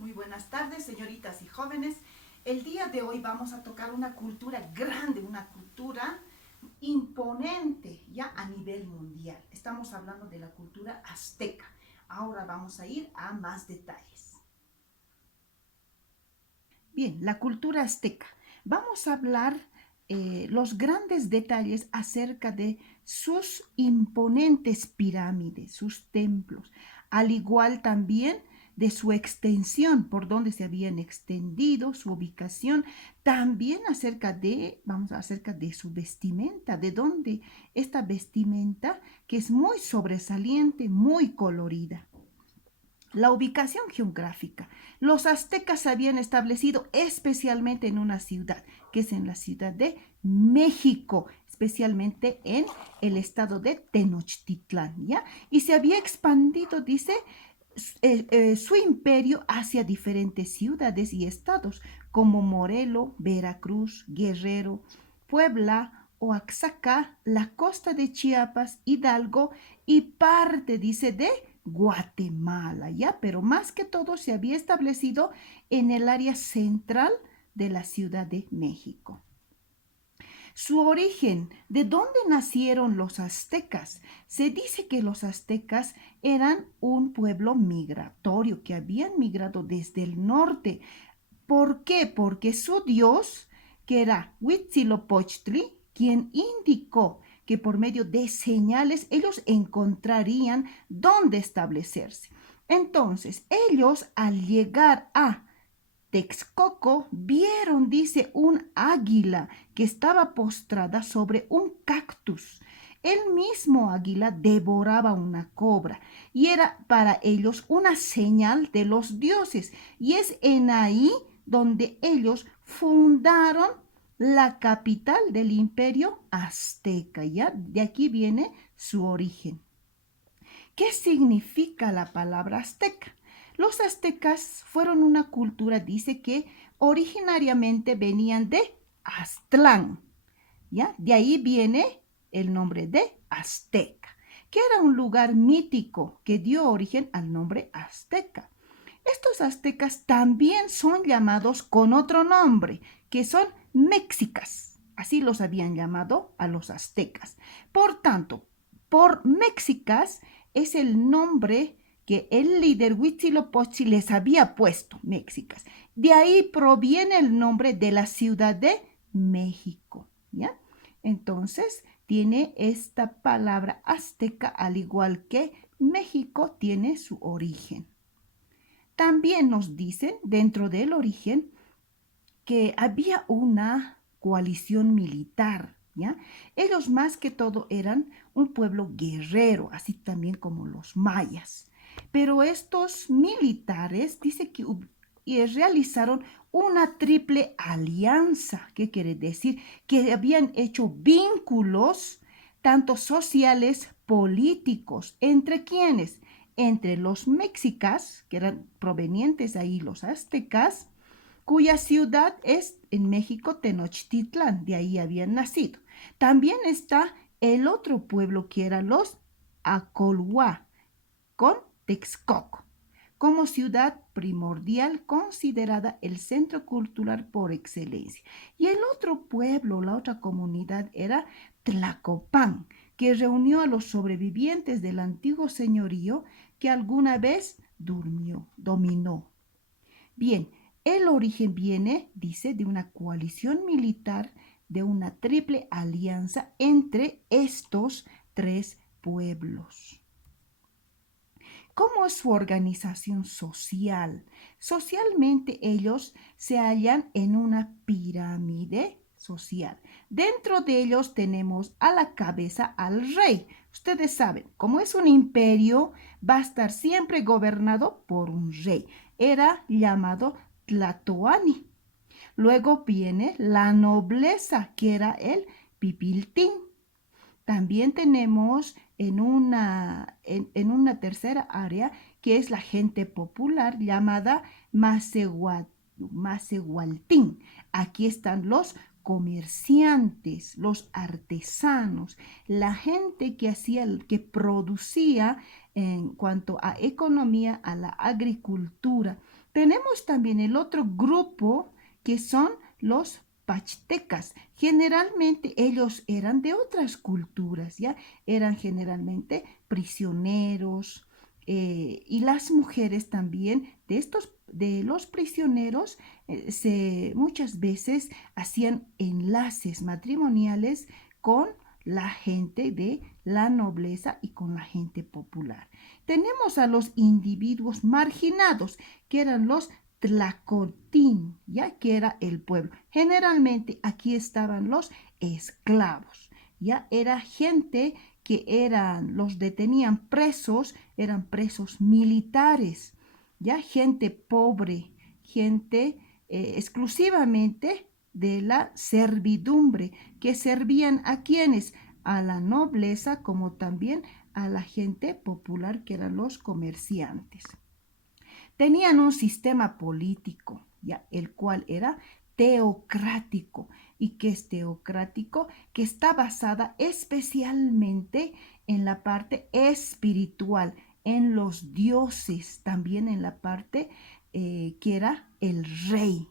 Muy buenas tardes, señoritas y jóvenes. El día de hoy vamos a tocar una cultura grande, una cultura imponente ya a nivel mundial. Estamos hablando de la cultura azteca. Ahora vamos a ir a más detalles. Bien, la cultura azteca. Vamos a hablar los grandes detalles acerca de sus imponentes pirámides, sus templos, al igual también de su extensión, por donde se habían extendido, su ubicación, también acerca de su vestimenta, de dónde esta vestimenta que es muy sobresaliente, muy colorida. La ubicación geográfica. Los aztecas se habían establecido especialmente en una ciudad, que es en la ciudad de México, especialmente en el estado de Tenochtitlán, ¿ya? Y se había expandido, dice, su imperio hacia diferentes ciudades y estados, como Morelos, Veracruz, Guerrero, Puebla, Oaxaca, la costa de Chiapas, Hidalgo y parte, dice, de Guatemala, ¿ya? Pero más que todo se había establecido en el área central de la Ciudad de México. Su origen, ¿de dónde nacieron los aztecas? Se dice que los aztecas eran un pueblo migratorio que habían migrado desde el norte. ¿Por qué? Porque su dios, que era Huitzilopochtli, quien indicó que por medio de señales ellos encontrarían dónde establecerse. Entonces, ellos al llegar a Texcoco vieron, dice, un águila que estaba postrada sobre un cactus. El mismo águila devoraba una cobra y era para ellos una señal de los dioses. Y es en ahí donde ellos fundaron la capital del imperio azteca. ¿Ya? De aquí viene su origen. ¿Qué significa la palabra azteca? Los aztecas fueron una cultura, dice que originariamente venían de Aztlán, ¿ya? De ahí viene el nombre de Azteca, que era un lugar mítico que dio origen al nombre azteca. Estos aztecas también son llamados con otro nombre, que son mexicas. Así los habían llamado a los aztecas. Por tanto, por mexicas es el nombre que el líder Huitzilopochtli les había puesto, mexicas. De ahí proviene el nombre de la ciudad de México, ¿ya? Entonces, tiene esta palabra azteca, al igual que México tiene su origen. También nos dicen dentro del origen que había una coalición militar, ¿ya? Ellos más que todo eran un pueblo guerrero, así también como los mayas. Pero estos militares dice que realizaron una triple alianza. ¿Qué quiere decir? Que habían hecho vínculos tanto sociales, políticos, ¿entre quiénes? Entre los mexicas, que eran provenientes de ahí los aztecas, cuya ciudad es en México Tenochtitlán, de ahí habían nacido. También está el otro pueblo que eran los Acolhuá, con Texcoco, como ciudad primordial considerada el centro cultural por excelencia. Y el otro pueblo, la otra comunidad era Tlacopan, que reunió a los sobrevivientes del antiguo señorío que alguna vez dominó. Bien, el origen viene, dice, de una coalición militar, de una triple alianza entre estos tres pueblos. ¿Cómo es su organización social? Socialmente ellos se hallan en una pirámide social. Dentro de ellos tenemos a la cabeza al rey. Ustedes saben, como es un imperio, va a estar siempre gobernado por un rey. Era llamado Tlatoani. Luego viene la nobleza, que era el pipiltín. También tenemos en una tercera área que es la gente popular llamada Macehualtín. Aquí están los comerciantes, los artesanos, la gente que producía en cuanto a economía, a la agricultura. Tenemos también el otro grupo que son los pachtecas. Generalmente ellos eran de otras culturas, ¿ya? Eran generalmente prisioneros, y las mujeres también de los prisioneros muchas veces hacían enlaces matrimoniales con la gente de la nobleza y con la gente popular. Tenemos a los individuos marginados, que eran los tlacotín, ya que era el pueblo. Generalmente aquí estaban los esclavos, ya era gente que los detenían presos, eran presos militares, ya gente pobre, gente exclusivamente de la servidumbre, que servían a quienes, a la nobleza como también a la gente popular, que eran los comerciantes. Tenían un sistema político, ya, el cual era teocrático. ¿Y qué es teocrático? Que está basada especialmente en la parte espiritual, en los dioses, también en la parte que era el rey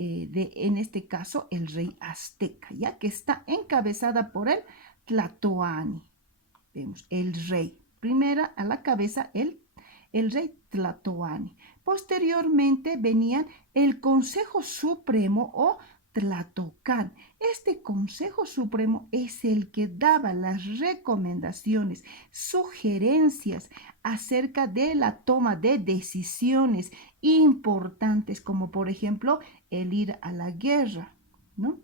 en este caso, el rey azteca, ya que está encabezada por el Tlatoani. Vemos, el rey. Primera a la cabeza el rey Tlatoani. Posteriormente venían el Consejo Supremo o Tlatocan. Este Consejo Supremo es el que daba las recomendaciones, sugerencias acerca de la toma de decisiones importantes, como por ejemplo el ir a la guerra, ¿no?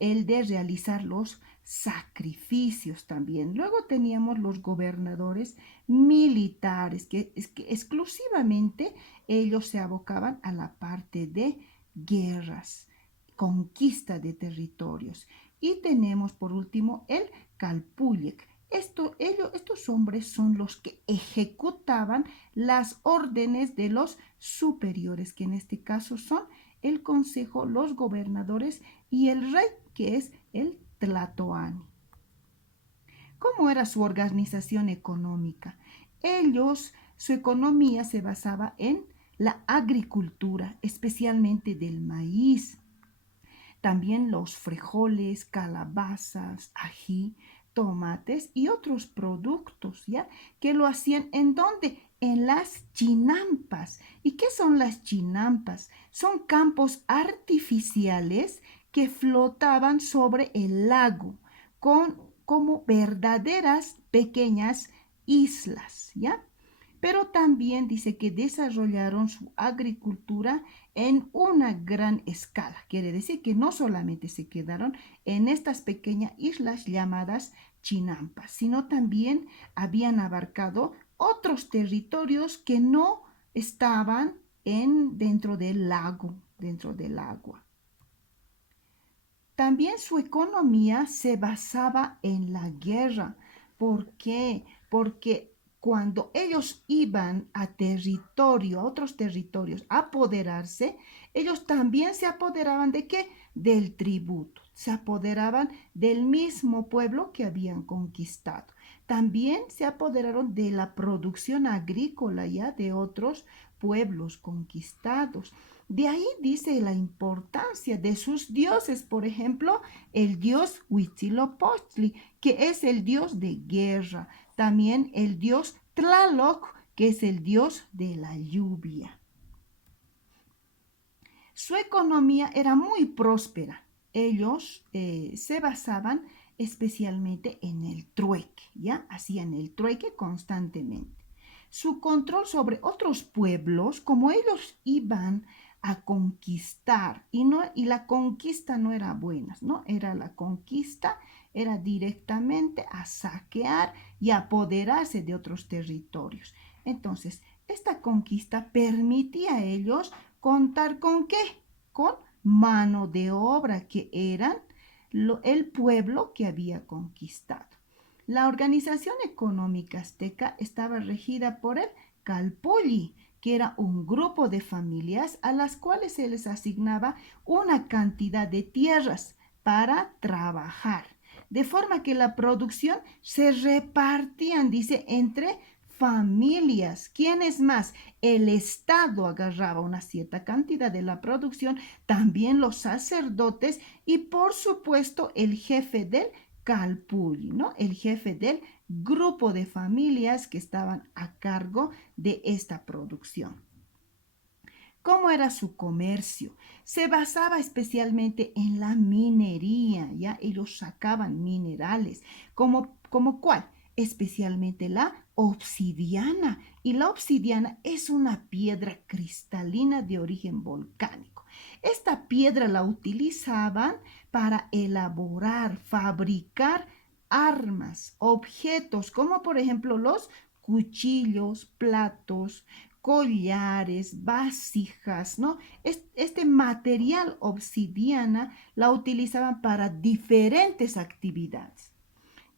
El de realizar los sacrificios también. Luego teníamos los gobernadores militares, que exclusivamente ellos se abocaban a la parte de guerras, conquista de territorios. Y tenemos por último el Calpulec. Estos hombres son los que ejecutaban las órdenes de los superiores, que en este caso son el consejo, los gobernadores y el rey, que es el Tlatoani. ¿Cómo era su organización económica? Su economía se basaba en la agricultura, especialmente del maíz, también los frijoles, calabazas, ají, tomates y otros productos, ¿ya? Que lo hacían ¿en dónde? En las chinampas. ¿Y qué son las chinampas? Son campos artificiales que flotaban sobre el lago como verdaderas pequeñas islas, ¿ya? Pero también dice que desarrollaron su agricultura en una gran escala. Quiere decir que no solamente se quedaron en estas pequeñas islas llamadas chinampas, sino también habían abarcado otros territorios que no estaban dentro del lago, dentro del agua. También su economía se basaba en la guerra. ¿Por qué? Porque cuando ellos iban a otros territorios, a apoderarse, ellos también se apoderaban ¿de qué? Del tributo. Se apoderaban del mismo pueblo que habían conquistado. También se apoderaron de la producción agrícola ya de otros pueblos conquistados. De ahí dice la importancia de sus dioses, por ejemplo, el dios Huitzilopochtli, que es el dios de guerra, también el dios Tlaloc, que es el dios de la lluvia. Su economía era muy próspera. Ellos se basaban especialmente en el trueque, ¿ya? Hacían el trueque constantemente. Su control sobre otros pueblos, como ellos iban a conquistar, y la conquista no era buena, ¿no? La conquista era directamente a saquear y apoderarse de otros territorios. Entonces, esta conquista permitía a ellos contar con qué, con mano de obra, que eran el pueblo que había conquistado. La organización económica azteca estaba regida por el Calpulli, que era un grupo de familias a las cuales se les asignaba una cantidad de tierras para trabajar. de forma que la producción se repartían, dice, entre familias. ¿Quién es más? El Estado agarraba una cierta cantidad de la producción, también los sacerdotes y por supuesto el jefe del calpulli, ¿no? El jefe del grupo de familias que estaban a cargo de esta producción. ¿Cómo era su comercio? Se basaba especialmente en la minería, ¿ya? Ellos sacaban minerales, como cuál? Especialmente la obsidiana. Y la obsidiana es una piedra cristalina de origen volcánico. Esta piedra la utilizaban para elaborar, fabricar armas, objetos, como por ejemplo los cuchillos, platos, collares, vasijas, ¿no? Este material obsidiana la utilizaban para diferentes actividades.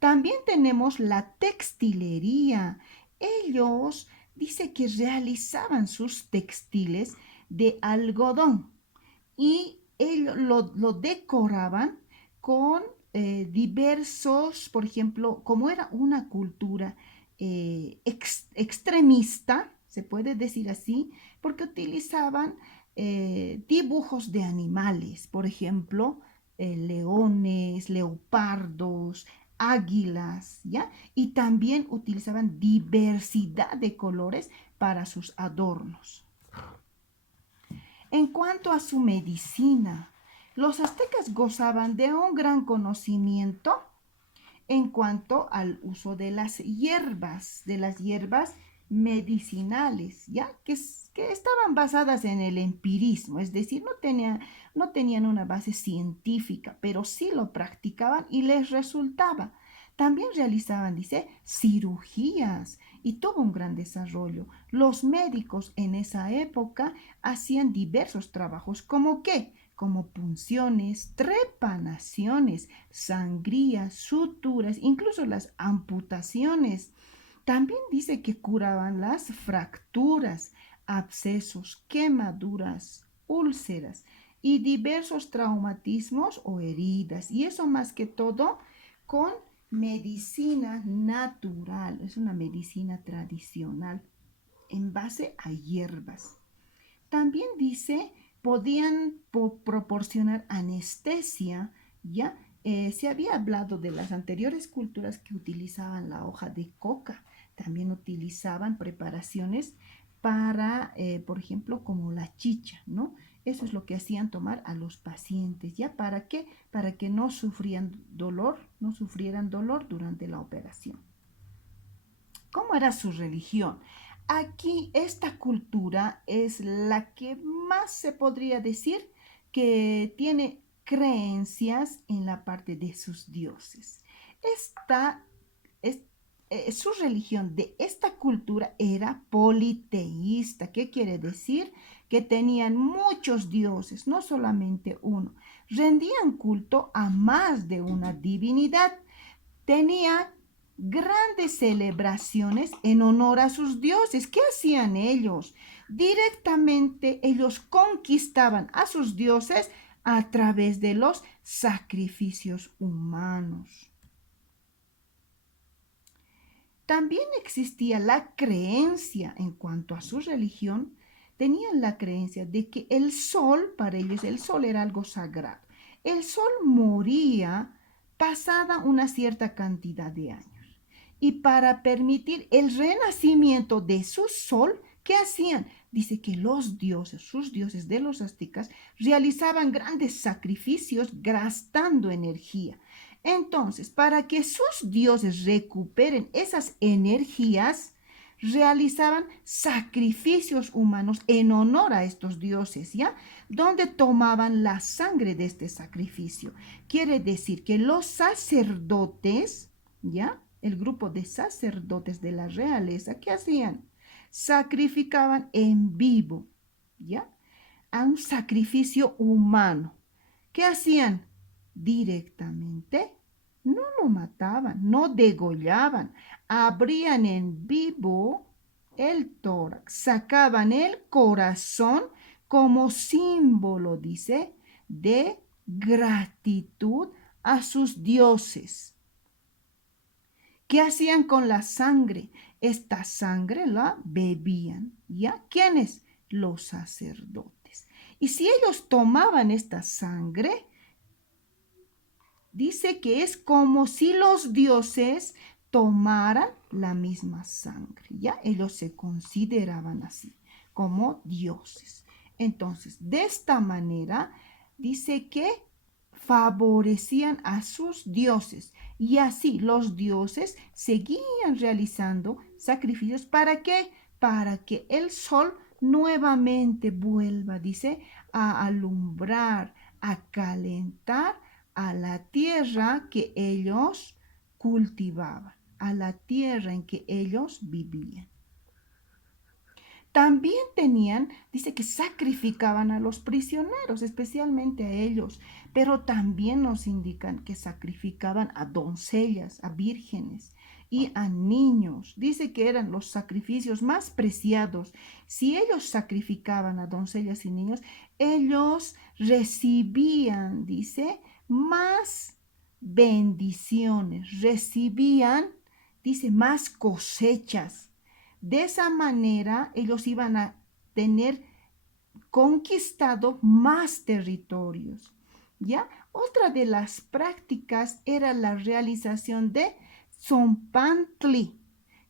También tenemos la textilería. Ellos dice que realizaban sus textiles de algodón y ellos lo decoraban con diversos, por ejemplo, como era una cultura extremista, se puede decir así, porque utilizaban dibujos de animales, por ejemplo, leones, leopardos, águilas, ¿ya? Y también utilizaban diversidad de colores para sus adornos. En cuanto a su medicina, los aztecas gozaban de un gran conocimiento en cuanto al uso de las hierbas medicinales, ¿ya? Que estaban basadas en el empirismo, es decir, no tenían una base científica, pero sí lo practicaban y les resultaba. También realizaban, dice, cirugías y tuvo un gran desarrollo. Los médicos en esa época hacían diversos trabajos, ¿como qué? Como punciones, trepanaciones, sangrías, suturas, incluso las amputaciones. También dice que curaban las fracturas, abscesos, quemaduras, úlceras y diversos traumatismos o heridas. Y eso más que todo con medicina natural, es una medicina tradicional en base a hierbas. También dice, podían proporcionar anestesia, ¿ya? Se había hablado de las anteriores culturas que utilizaban la hoja de coca, también utilizaban preparaciones para, por ejemplo, como la chicha, ¿no? Eso es lo que hacían tomar a los pacientes, ¿ya? ¿Para qué? Para que no sufrieran dolor durante la operación. ¿Cómo era su religión? Aquí esta cultura es la que más se podría decir que tiene creencias en la parte de sus dioses. Esta, es, Su religión de esta cultura era politeísta. ¿Qué quiere decir? Que tenían muchos dioses, no solamente uno. Rendían culto a más de una divinidad. Tenían grandes celebraciones en honor a sus dioses. ¿Qué hacían ellos? Directamente ellos conquistaban a sus dioses a través de los sacrificios humanos. También existía la creencia en cuanto a su religión, tenían la creencia de que el sol, para ellos el sol era algo sagrado. El sol moría pasada una cierta cantidad de años. Y para permitir el renacimiento de su sol, ¿qué hacían? Dice que los dioses, sus dioses de los aztecas, realizaban grandes sacrificios gastando energía. Entonces, para que sus dioses recuperen esas energías, realizaban sacrificios humanos en honor a estos dioses, ¿ya? Donde tomaban la sangre de este sacrificio. Quiere decir que los sacerdotes, ¿ya? El grupo de sacerdotes de la realeza, ¿qué hacían? Sacrificaban en vivo, ¿ya? A un sacrificio humano. ¿Qué hacían? Directamente no lo mataban, no degollaban, abrían en vivo el tórax, sacaban el corazón como símbolo, dice, de gratitud a sus dioses. ¿Qué hacían con la sangre? Esta sangre la bebían, ¿ya? ¿Quiénes? Los sacerdotes. Y si ellos tomaban esta sangre, dice que es como si los dioses tomaran la misma sangre, ¿ya? Ellos se consideraban así, como dioses. Entonces, de esta manera, dice que favorecían a sus dioses y así los dioses seguían realizando sacrificios. ¿Para qué? Para que el sol nuevamente vuelva, dice, a alumbrar, a calentar a la tierra que ellos cultivaban, a la tierra en que ellos vivían. También tenían, dice que sacrificaban a los prisioneros, especialmente a ellos, pero también nos indican que sacrificaban a doncellas, a vírgenes y a niños. Dice que eran los sacrificios más preciados. Si ellos sacrificaban a doncellas y niños, ellos recibían, dice, más bendiciones, recibían, dice, más cosechas. De esa manera ellos iban a tener conquistado más territorios. ¿Ya? Otra de las prácticas era la realización de Zompantli,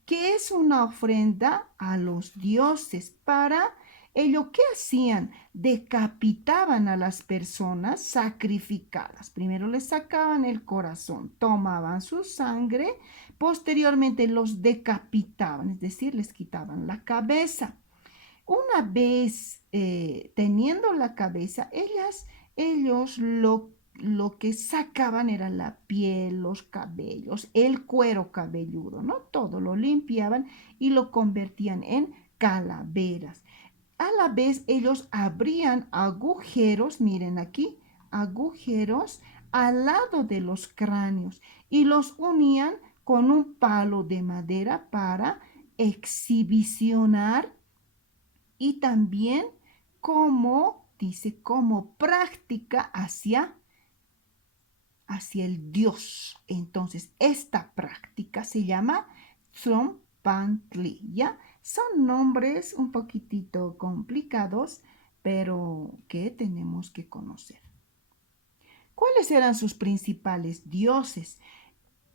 que es una ofrenda a los dioses. Para ello, ¿qué hacían? Decapitaban a las personas sacrificadas. Primero les sacaban el corazón, tomaban su sangre, posteriormente los decapitaban, es decir, les quitaban la cabeza. Una vez teniendo la cabeza, ellos lo que sacaban era la piel, los cabellos, el cuero cabelludo, ¿no? Todo lo limpiaban y lo convertían en calaveras. A la vez ellos abrían agujeros, miren aquí, agujeros al lado de los cráneos y los unían con un palo de madera para exhibicionar y también como, dice, como práctica hacia el Dios. Entonces, esta práctica se llama Zompantli, ¿ya? Son nombres un poquitito complicados, pero que tenemos que conocer. ¿Cuáles eran sus principales dioses?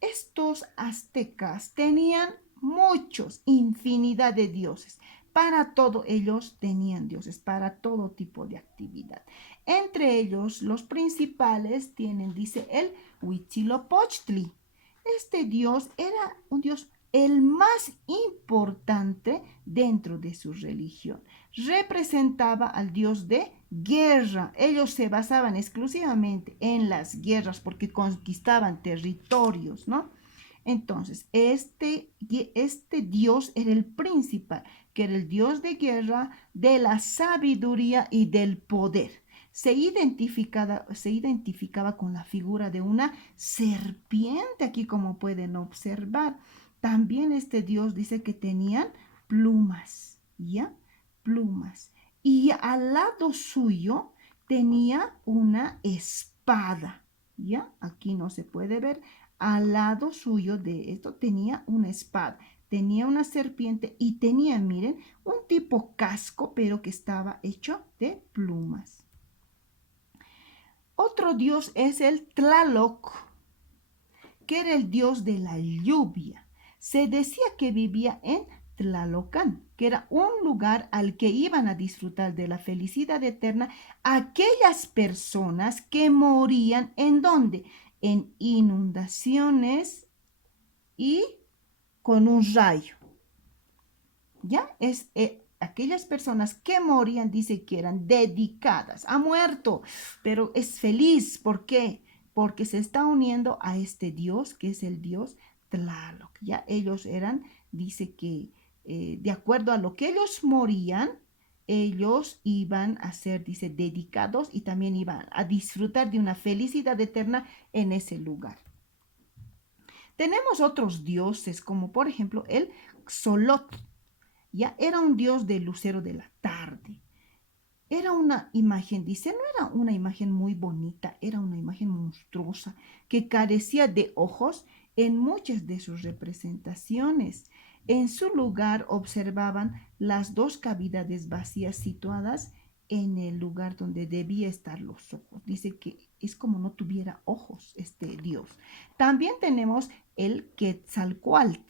Estos aztecas tenían muchos, infinidad de dioses. Para todo ellos tenían dioses, para todo tipo de actividad. Entre ellos, los principales tienen, dice el Huitzilopochtli. Este dios era un dios el más importante dentro de su religión. Representaba al dios de guerra. Ellos se basaban exclusivamente en las guerras porque conquistaban territorios, ¿no? Entonces, este dios era el principal, que era el dios de guerra, de la sabiduría y del poder. Se identificaba con la figura de una serpiente, aquí como pueden observar. También este dios dice que tenían plumas, ¿ya? Plumas. Y al lado suyo tenía una espada, ¿ya? Aquí no se puede ver. Al lado suyo de esto tenía una espada, tenía una serpiente y tenía, miren, un tipo casco, pero que estaba hecho de plumas. Otro dios es el Tlaloc, que era el dios de la lluvia. Se decía que vivía en Tlalocan, que era un lugar al que iban a disfrutar de la felicidad eterna aquellas personas que morían en donde, en inundaciones y con un rayo. ¿Ya? Aquellas personas que morían, dice que eran dedicadas, ha muerto, pero es feliz. ¿Por qué? Porque se está uniendo a este Dios, que es el Dios Tlaloc. Ya ellos eran, dice que de acuerdo a lo que ellos morían, ellos iban a ser, dice, dedicados y también iban a disfrutar de una felicidad eterna en ese lugar. Tenemos otros dioses, como por ejemplo el Xolotl. Ya era un dios del lucero de la tarde. Era una imagen, dice, no era una imagen muy bonita, era una imagen monstruosa que carecía de ojos en muchas de sus representaciones. En su lugar observaban las dos cavidades vacías situadas en el lugar donde debía estar los ojos. Dice que es como no tuviera ojos este Dios. También tenemos el Quetzalcoatl,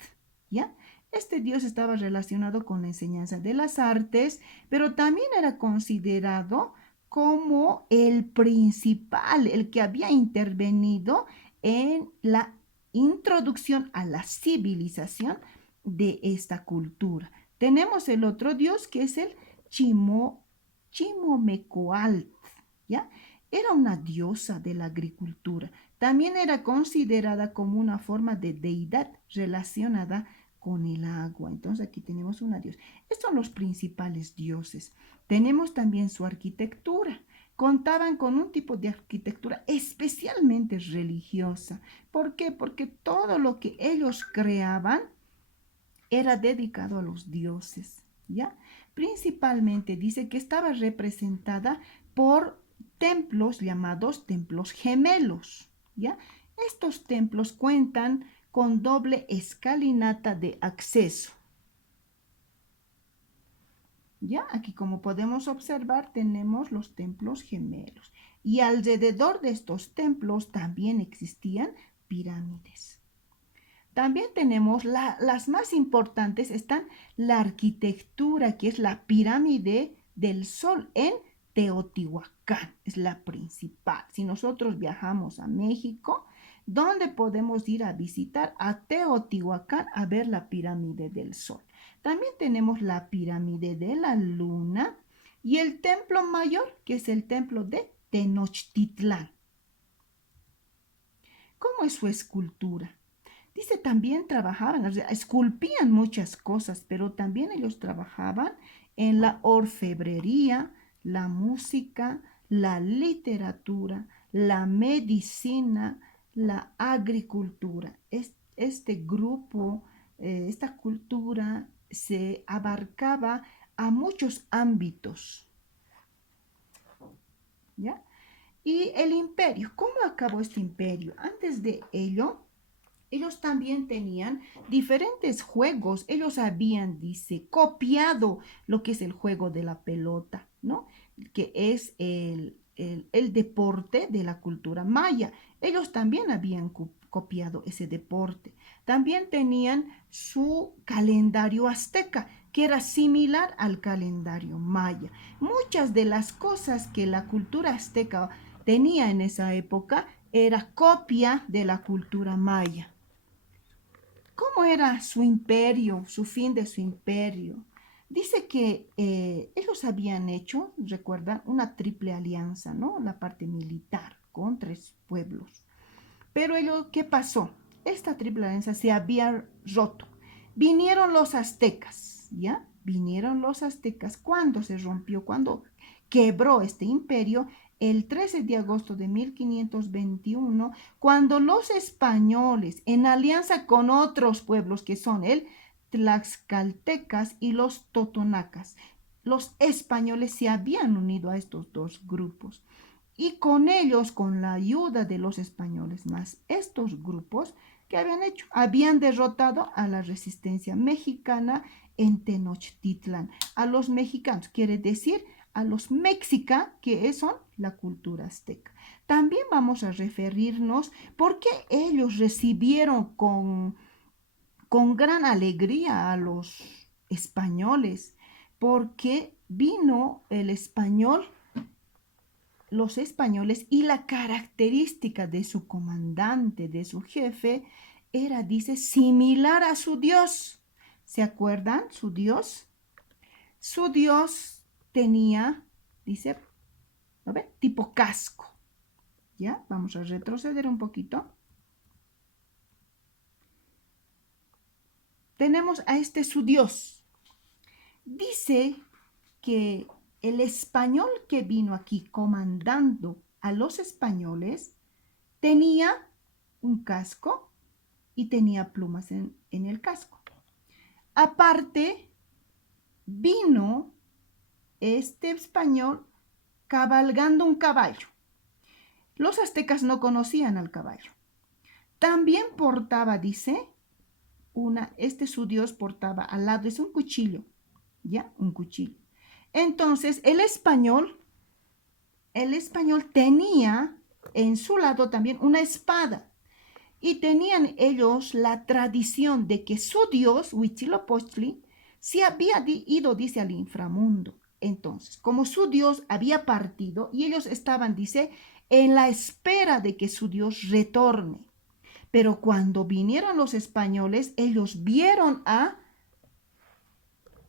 ¿ya? Este dios estaba relacionado con la enseñanza de las artes, pero también era considerado como el principal, el que había intervenido en la introducción a la civilización de esta cultura. Tenemos el otro dios que es el Chimomecoalt, ¿ya? Era una diosa de la agricultura. También era considerada como una forma de deidad relacionada con el agua. Entonces aquí tenemos una diosa. Estos son los principales dioses. Tenemos también su arquitectura. Contaban con un tipo de arquitectura especialmente religiosa. ¿Por qué? Porque todo lo que ellos creaban era dedicado a los dioses, ¿ya? Principalmente dice que estaba representada por templos llamados templos gemelos, ¿ya? Estos templos cuentan con doble escalinata de acceso. ¿Ya? Aquí como podemos observar tenemos los templos gemelos y alrededor de estos templos también existían pirámides. También tenemos las más importantes, están la arquitectura, que es la pirámide del Sol en Teotihuacán, es la principal. Si nosotros viajamos a México, ¿dónde podemos ir a visitar? A Teotihuacán a ver la pirámide del Sol. También tenemos la pirámide de la Luna y el templo mayor, que es el templo de Tenochtitlán. ¿Cómo es su escultura? Dice, también trabajaban, o sea, esculpían muchas cosas, pero también ellos trabajaban en la orfebrería, la música, la literatura, la medicina, la agricultura. Este grupo, esta cultura se abarcaba a muchos ámbitos, ¿ya? Y el imperio, ¿cómo acabó este imperio? Antes de ello, ellos también tenían diferentes juegos. Ellos habían, dice, copiado lo que es el juego de la pelota, ¿no? Que es el deporte de la cultura maya. Ellos también habían copiado ese deporte. También tenían su calendario azteca, que era similar al calendario maya. Muchas de las cosas que la cultura azteca tenía en esa época era copia de la cultura maya. ¿Cómo era su imperio, su fin de su imperio? Dice que ellos habían hecho, recuerdan, una triple alianza, ¿no? La parte militar con tres pueblos. Pero ello, ¿qué pasó? Esta triple alianza se había roto. Vinieron los aztecas, ¿ya? Vinieron los aztecas. ¿Cuándo se rompió? ¿Cuándo quebró este imperio? El 13 de agosto de 1521, cuando los españoles, en alianza con otros pueblos que son el tlaxcaltecas y los totonacas, los españoles se habían unido a estos dos grupos y con ellos, con la ayuda de los españoles más estos grupos, que habían hecho? Habían derrotado a la resistencia mexicana en Tenochtitlan, a los mexicanos, quiere decir a los mexica, que son la cultura azteca. También vamos a referirnos por qué ellos recibieron con gran alegría a los españoles, porque vino el español, los españoles, y la característica de su comandante, de su jefe, era, dice, similar a su Dios. ¿Se acuerdan? Su Dios. Su Dios tenía, dice, ¿no ve? Tipo casco. ¿Ya? Vamos a retroceder un poquito. Tenemos a este su Dios. Dice que el español que vino aquí comandando a los españoles tenía un casco y tenía plumas en el casco. Aparte, vino este español cabalgando un caballo. Los aztecas no conocían al caballo. También portaba, dice, su dios portaba al lado, es un cuchillo, ¿ya? Un cuchillo. Entonces, el español tenía en su lado también una espada. Y tenían ellos la tradición de que su dios, Huitzilopochtli, se había ido, dice, al inframundo. Entonces, como su dios había partido y ellos estaban, dice, en la espera de que su dios retorne. Pero cuando vinieron los españoles, ellos vieron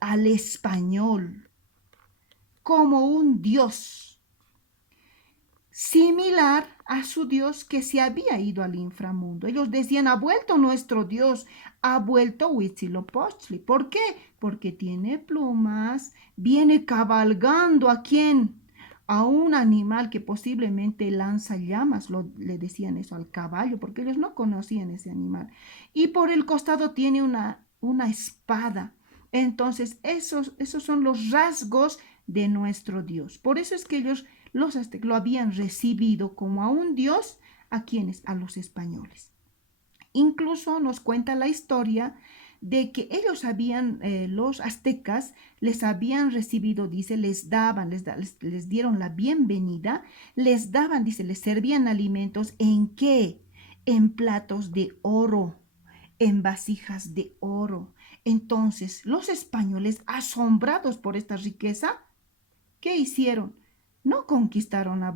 al español como un dios similar a su Dios que se había ido al inframundo. Ellos decían, ha vuelto nuestro Dios, ha vuelto Huitzilopochtli. ¿Por qué? Porque tiene plumas, viene cabalgando ¿a quién? A un animal que posiblemente lanza llamas, le decían eso al caballo, porque ellos no conocían ese animal. Y por el costado tiene una espada. Entonces, esos son los rasgos de nuestro Dios. Por eso es que los aztecas lo habían recibido como a un dios. ¿A quienes? A los españoles. Incluso nos cuenta la historia de que ellos los aztecas les habían recibido, dice, les dieron la bienvenida, les daban, dice, les servían alimentos. ¿En qué? En platos de oro, en vasijas de oro. Entonces, los españoles, asombrados por esta riqueza, ¿qué hicieron? No conquistaron a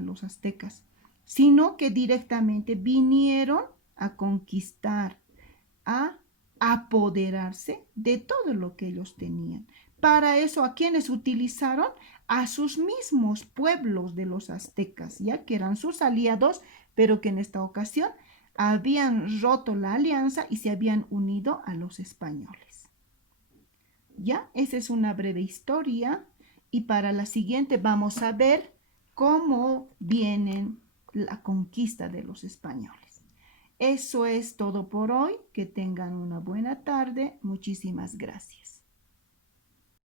los aztecas, sino que directamente vinieron a conquistar, a apoderarse de todo lo que ellos tenían. Para eso, ¿a quiénes utilizaron? A sus mismos pueblos de los aztecas, ya que eran sus aliados, pero que en esta ocasión habían roto la alianza y se habían unido a los españoles. Ya, esa es una breve historia y para la siguiente vamos a ver cómo viene la conquista de los españoles. Eso es todo por hoy. Que tengan una buena tarde. Muchísimas gracias.